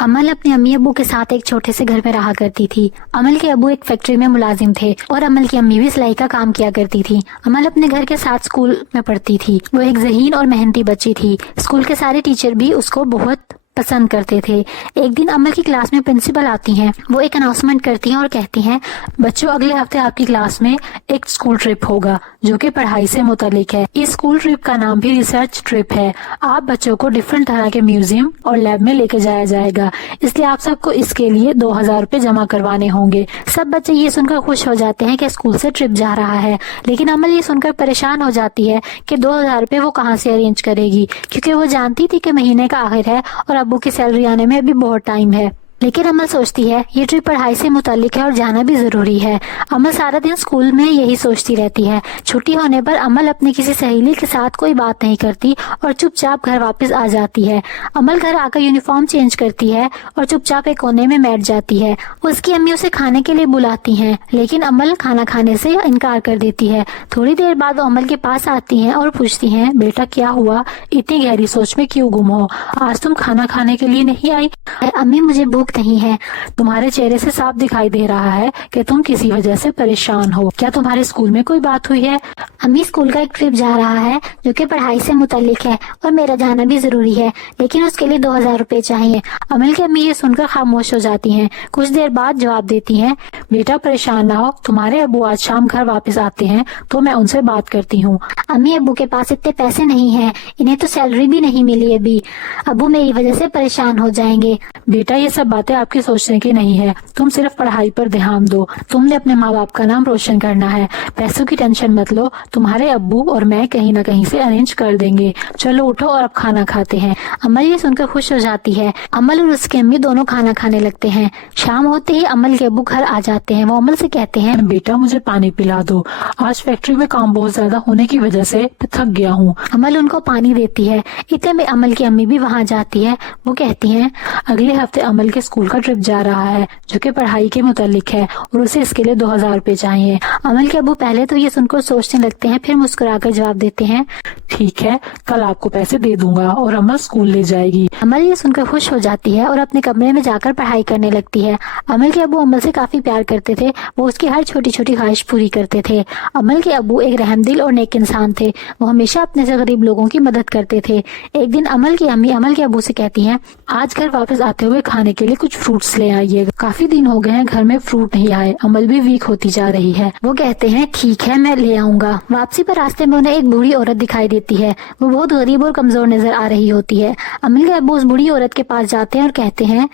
अमल अपने अम्मी अब्बू के साथ एक छोटे से घर में रहा करती थी। अमल के अब्बू एक फैक्ट्री में मुलाजिम थे और अमल की अम्मी भी सिलाई का काम किया करती थी। अमल अपने घर के साथ स्कूल में पढ़ती थी। वो एक ज़हीन और मेहनती बच्ची थी। स्कूल के सारे टीचर भी उसको बहुत पसंद करते थे। एक दिन अमल की क्लास में प्रिंसिपल आती हैं। वो एक अनाउंसमेंट करती हैं और कहती हैं, बच्चों अगले हफ्ते आपकी क्लास में एक स्कूल ट्रिप होगा जो कि पढ़ाई से मुतालिक है। इस स्कूल ट्रिप का नाम भी रिसर्च ट्रिप है। आप बच्चों को डिफरेंट तरह के म्यूजियम और लैब में लेके जाया जाएगा, इसलिए आप सबको इसके लिए 2000 रुपए जमा करवाने होंगे। सब बच्चे ये सुनकर खुश हो जाते हैं कि स्कूल से ट्रिप जा रहा है, लेकिन अमल ये सुनकर परेशान हो जाती है कि 2000 रुपए वो कहाँ से अरेंज करेगी, क्योंकि वो जानती थी कि महीने का आखिर है और अब्बू की सैलरी आने में अभी बहुत टाइम है। लेकिन अमल सोचती है ये ट्रिप पढ़ाई से मुतालिक है और जाना भी जरूरी है। अमल सारा दिन स्कूल में यही सोचती रहती है। छुट्टी होने पर अमल अपनी किसी सहेली के साथ कोई बात नहीं करती और चुपचाप घर वापस आ जाती है। अमल घर आकर यूनिफॉर्म चेंज करती है और चुपचाप एक कोने में बैठ जाती है। उसकी अम्मी उसे खाने के लिए बुलाती हैं, लेकिन अमल खाना खाने से इनकार कर देती है। थोड़ी देर बाद वो अमल के पास आती हैं और पूछती हैं, बेटा क्या हुआ, इतनी गहरी सोच में क्यों गुम हो? आज तुम खाना खाने के लिए नहीं आई? अम्मी मुझे भूख नहीं है। तुम्हारे चेहरे से साफ दिखाई दे रहा है कि तुम किसी वजह से परेशान हो। क्या तुम्हारे स्कूल में कोई बात हुई है? अम्मी स्कूल का एक ट्रिप जा रहा है जो कि पढ़ाई से मुतालिक है और मेरा जाना भी जरूरी है, लेकिन उसके लिए 2000 रुपए चाहिए। अमल की अम्मी ये सुनकर खामोश हो जाती हैं। कुछ देर बाद जवाब देती हैं, बेटा परेशान ना हो, तुम्हारे अब्बू आज शाम घर वापस आते हैं तो मैं उनसे बात करती हूँ। अम्मी अब्बू के पास इतने पैसे नहीं है, इन्हें तो सैलरी भी नहीं मिली अभी। अब्बू मेरी वजह से परेशान हो जाएंगे। बेटा ये सब बातें आपकी सोचने की नहीं है, तुम सिर्फ पढ़ाई पर ध्यान दो। तुमने अपने माँ बाप का नाम रोशन करना है। पैसों की टेंशन मत लो, तुम्हारे अब्बू और मैं कहीं ना कहीं से अरेंज कर देंगे। चलो उठो और अब खाना खाते हैं। अमल ये सुनकर खुश हो जाती है। अमल और उसकी अम्मी दोनों खाना खाने लगते हैं। शाम होते ही अमल के अब्बू घर आ जाते हैं। वो अमल से कहते हैं, बेटा मुझे पानी पिला दो, आज फैक्ट्री में काम बहुत ज्यादा होने की वजह से थक गया हूँ। अमल उनको पानी देती है। इतने में अमल की अम्मी भी वहाँ जाती है। वो कहती हैं, अगले हफ्ते अमल के स्कूल का ट्रिप जा रहा है जो कि पढ़ाई के मुतालिक है और उसे इसके लिए 2000 रुपए चाहिए। अमल के अब्बू पहले तो ये सुनकर सोचने लगते हैं, फिर मुस्कुराकर जवाब देते हैं, ठीक है, कल आपको पैसे दे दूंगा और अमल स्कूल ले जाएगी। अमल ये सुनकर खुश हो जाती है और अपने कमरे में जाकर पढ़ाई करने लगती है। अमल के अब्बू अमल से काफी प्यार करते थे। वो उसकी हर छोटी छोटी ख्वाहिश पूरी करते थे। अमल के अब्बू एक रहमदिल और नेक इंसान थे। वो हमेशा अपने से गरीब लोगों की मदद करते थे। एक दिन अमल की अम्मी अमल के अब्बू से कहती हैं, आज घर वापस आते हुए खाने के लिए कुछ फ्रूट्स ले आइएगा, काफी दिन हो गए हैं घर में फ्रूट नहीं आए। अमल भी वीक होती जा रही है। वो कहते हैं, ठीक है मैं ले आऊंगा। वापसी पर रास्ते में उन्हें एक बूढ़ी औरत दिखाई देती है। वो बहुत गरीब और कमजोर नजर आ रही होती है। अमल के अब्बू उस बूढ़ी औरत के पास जाते हैं और कहते हैं,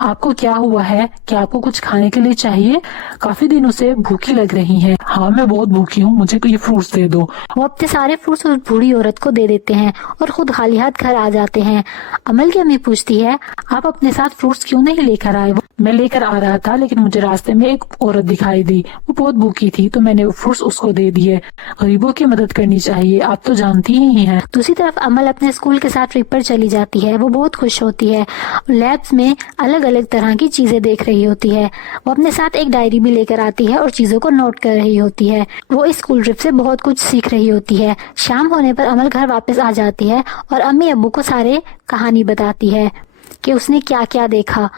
आपको क्या हुआ है? क्या आपको कुछ खाने के लिए चाहिए? काफी दिनों से भूखी लग रही हैं। हाँ मैं बहुत भूखी हूँ, मुझे ये फ्रूट्स दे दो। वो अपने सारे फ्रूट्स उस बूढ़ी औरत को दे देते हैं और खुद खाली हाथ घर आ जाते हैं। अमल की अम्मी पूछती है, आप अपने साथ फ्रूट्स क्यों नहीं लेकर आए? मैं लेकर आ रहा था, लेकिन मुझे रास्ते में एक औरत दिखाई दी, वो बहुत भूखी थी तो मैंने वो फ्रूट्स उसको दे दिए। गरीबों की मदद करनी चाहिए, आप तो जानती ही हैं। दूसरी तरफ अमल अपने स्कूल के साथ ट्रिप पर चली जाती है। वो बहुत खुश होती है। लैब्स में अलग अलग तरह की चीजें देख रही होती है। वो अपने साथ एक डायरी भी लेकर आती है और चीजों को नोट कर रही होती है। वो इस स्कूल ट्रिप से बहुत कुछ सीख रही होती है। शाम होने पर अमल घर वापस आ जाती है और अम्मी अब्बू को सारे कहानी बताती है कि उसने क्या क्या देखा।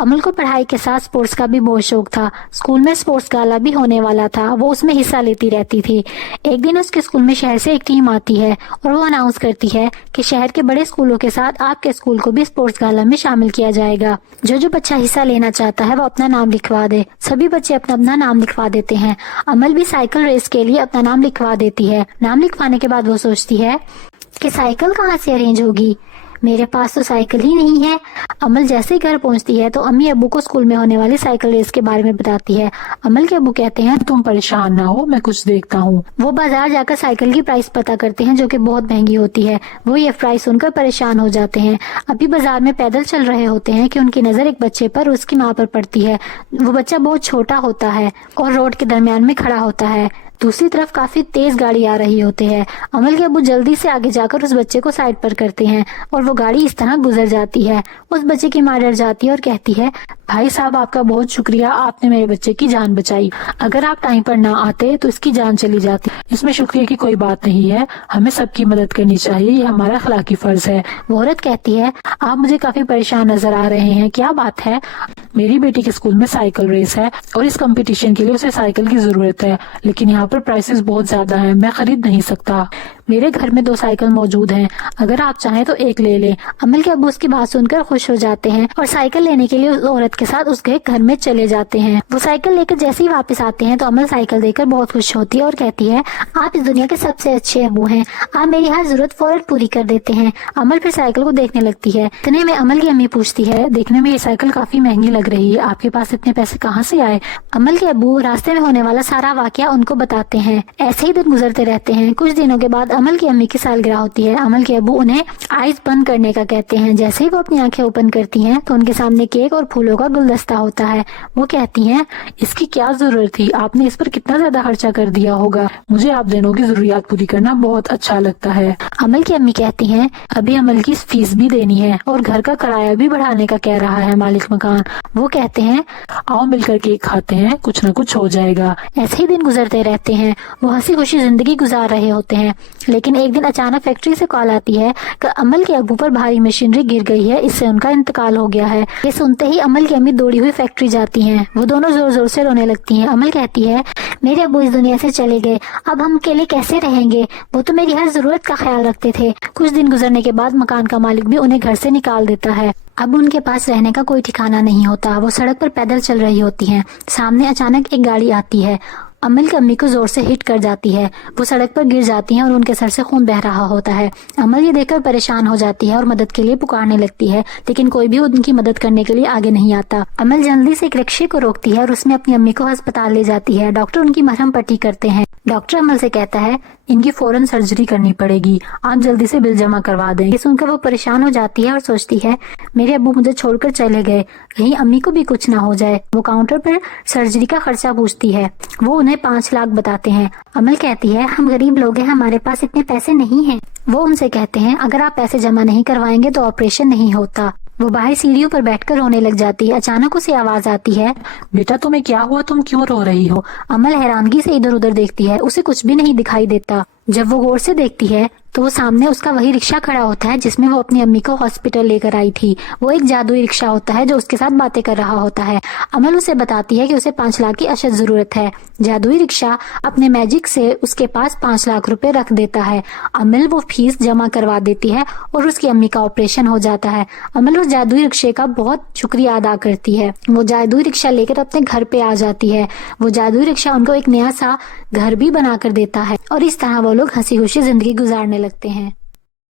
अमल को पढ़ाई के साथ स्पोर्ट्स का भी बहुत शौक था। स्कूल में स्पोर्ट्स गाला भी होने वाला था। वो उसमें हिस्सा लेती रहती थी। एक दिन उसके स्कूल में शहर से एक टीम आती है और वो अनाउंस करती है कि शहर के बड़े स्कूलों के साथ आपके स्कूल को भी स्पोर्ट्स गाला में शामिल किया जाएगा। जो जो बच्चा हिस्सा लेना चाहता है वो अपना नाम लिखवा दे। सभी बच्चे अपना अपना नाम लिखवा देते हैं। अमल भी साइकिल रेस के लिए अपना नाम लिखवा देती है। नाम लिखवाने के बाद वो सोचती है कि साइकिल कहाँ से अरेंज होगी, मेरे पास तो साइकिल ही नहीं है। अमल जैसे ही घर पहुंचती है तो अम्मी अब्बू को स्कूल में होने वाली साइकिल रेस के बारे में बताती है। अमल के अब्बू कहते हैं, तुम परेशान ना हो, मैं कुछ देखता हूँ। वो बाजार जाकर साइकिल की प्राइस पता करते हैं जो कि बहुत महंगी होती है। वो ये प्राइस सुनकर परेशान हो जाते हैं। अभी बाजार में पैदल चल रहे होते हैं कि उनकी नजर एक बच्चे पर उसकी माँ पर पड़ती है। वो बच्चा बहुत छोटा होता है और रोड के दरमियान में खड़ा होता है। दूसरी तरफ काफी तेज गाड़ी आ रही होती है। अमल के अब्बू जल्दी से आगे जाकर उस बच्चे को साइड पर करते हैं और वो गाड़ी इस तरह गुजर जाती है। उस बच्चे की माँ डर जाती है और कहती है, भाई साहब आपका बहुत शुक्रिया, आपने मेरे बच्चे की जान बचाई। अगर आप टाइम पर ना आते तो इसकी जान चली जाती। इसमें शुक्रिया की कोई बात नहीं है, हमें सबकी मदद करनी चाहिए, ये हमारा अखलाकी फर्ज है। वो औरत कहती है, आप मुझे काफी परेशान नजर आ रहे हैं, क्या बात है? मेरी बेटी के स्कूल में साइकिल रेस है और इस कंपटीशन के लिए उसे साइकिल की जरूरत है, लेकिन यहाँ पर प्राइसेस बहुत ज्यादा हैं, मैं खरीद नहीं सकता। मेरे घर में 2 साइकिल मौजूद हैं, अगर आप चाहें तो एक ले लें। अमल के अब्बू उसकी बात सुनकर खुश हो जाते हैं और साइकिल लेने के लिए उस औरत के साथ उसके घर में चले जाते हैं। वो साइकिल लेकर जैसे ही वापस आते हैं तो अमल साइकिल देकर बहुत खुश होती है और कहती है, आप इस दुनिया के सबसे अच्छे अब्बू हैं, आप मेरी हर जरूरत फौरन पूरी कर देते हैं। अमल फिर साइकिल को देखने लगती है। इतने में अमल की अम्मी पूछती है, देखने में ये साइकिल काफी महंगी लग रही है, आपके पास इतने पैसे कहाँ से आए? अमल के अब्बू रास्ते में होने वाला सारा वाकया उनको बताते हैं। ऐसे ही दिन गुजरते रहते हैं। कुछ दिनों के बाद अमल की अम्मी की सालगिरह होती है। अमल के अब्बू उन्हें आइज बंद करने का कहते हैं। जैसे ही वो अपनी आंखें ओपन करती हैं तो उनके सामने केक और फूलों का गुलदस्ता होता है। वो कहती हैं, इसकी क्या जरूरत थी, आपने इस पर कितना ज्यादा खर्चा कर दिया होगा, मुझे आप दोनों की जरूरियात पूरी करना बहुत अच्छा लगता है। अमल की अम्मी कहती हैं, अभी अमल की फीस भी देनी है और घर का किराया भी बढ़ाने का कह रहा है मालिक मकान। वो कहते हैं, आओ मिलकर केक खाते हैं, कुछ न कुछ हो जाएगा। ऐसे ही दिन गुजरते रहते हैं। वो हंसी खुशी जिंदगी गुजार रहे होते हैं, लेकिन एक दिन अचानक फैक्ट्री से कॉल आती है कि अमल के अब्बू पर भारी मशीनरी गिर गई है, इससे उनका इंतकाल हो गया है। ये सुनते ही अमल की अम्मी दौड़ी हुई फैक्ट्री जाती हैं। वो दोनों जोर जोर से रोने लगती हैं। अमल कहती है, मेरे अब्बू इस दुनिया से चले गए, अब हम अकेले कैसे रहेंगे? वो तो मेरी हर जरूरत का ख्याल रखते थे। कुछ दिन गुजरने के बाद मकान का मालिक भी उन्हें घर से निकाल देता है। अब उनके पास रहने का कोई ठिकाना नहीं होता। वो सड़क पर पैदल चल रही होती हैं। सामने अचानक एक गाड़ी आती है, अमल की अम्मी को जोर से हिट कर जाती है। वो सड़क पर गिर जाती हैं और उनके सर से खून बह रहा होता है। अमल ये देखकर परेशान हो जाती है और मदद के लिए पुकारने लगती है, लेकिन कोई भी उनकी मदद करने के लिए आगे नहीं आता। अमल जल्दी से एक रिक्शे को रोकती है और उसमें अपनी अम्मी को अस्पताल ले जाती है। डॉक्टर उनकी मरहम पट्टी करते हैं। डॉक्टर अमल से कहता है, इनकी फौरन सर्जरी करनी पड़ेगी, आप जल्दी से बिल जमा करवा दें। ये सुनकर वो परेशान हो जाती है और सोचती है, मेरे अब्बू मुझे छोड़कर चले गए, कहीं अम्मी को भी कुछ ना हो जाए। वो काउंटर पर सर्जरी का खर्चा पूछती है। वो उन्हें 5 लाख बताते हैं। अमल कहती है, हम गरीब लोग हैं, हमारे पास इतने पैसे नहीं हैं। वो उनसे कहते हैं, अगर आप पैसे जमा नहीं करवाएंगे तो ऑपरेशन नहीं होता। वो बाहर सीढ़ियों पर बैठकर रोने लग जाती है। अचानक उसे आवाज आती है, बेटा तुम्हें क्या हुआ, तुम क्यों रो रही हो? अमल हैरानगी से इधर उधर देखती है, उसे कुछ भी नहीं दिखाई देता। जब वो गौर से देखती है तो वो सामने उसका वही रिक्शा खड़ा होता है जिसमें वो अपनी अम्मी को हॉस्पिटल लेकर आई थी। वो एक जादुई रिक्शा होता है जो उसके साथ बातें कर रहा होता है। अमल उसे बताती है कि उसे 5 लाख की अशद जरूरत है। जादुई रिक्शा अपने मैजिक से उसके पास 5 लाख रुपए रख देता है। अमल वो फीस जमा करवा देती है और उसकी अम्मी का ऑपरेशन हो जाता है। अमल उस जादुई रिक्शे का बहुत शुक्रिया अदा करती है। वो जादुई रिक्शा लेकर अपने घर पे आ जाती है। वो जादुई रिक्शा उनको एक नया सा घर भी बना कर देता है और इस तरह वो लोग हंसी खुशी जिंदगी गुजारने लगते हैं।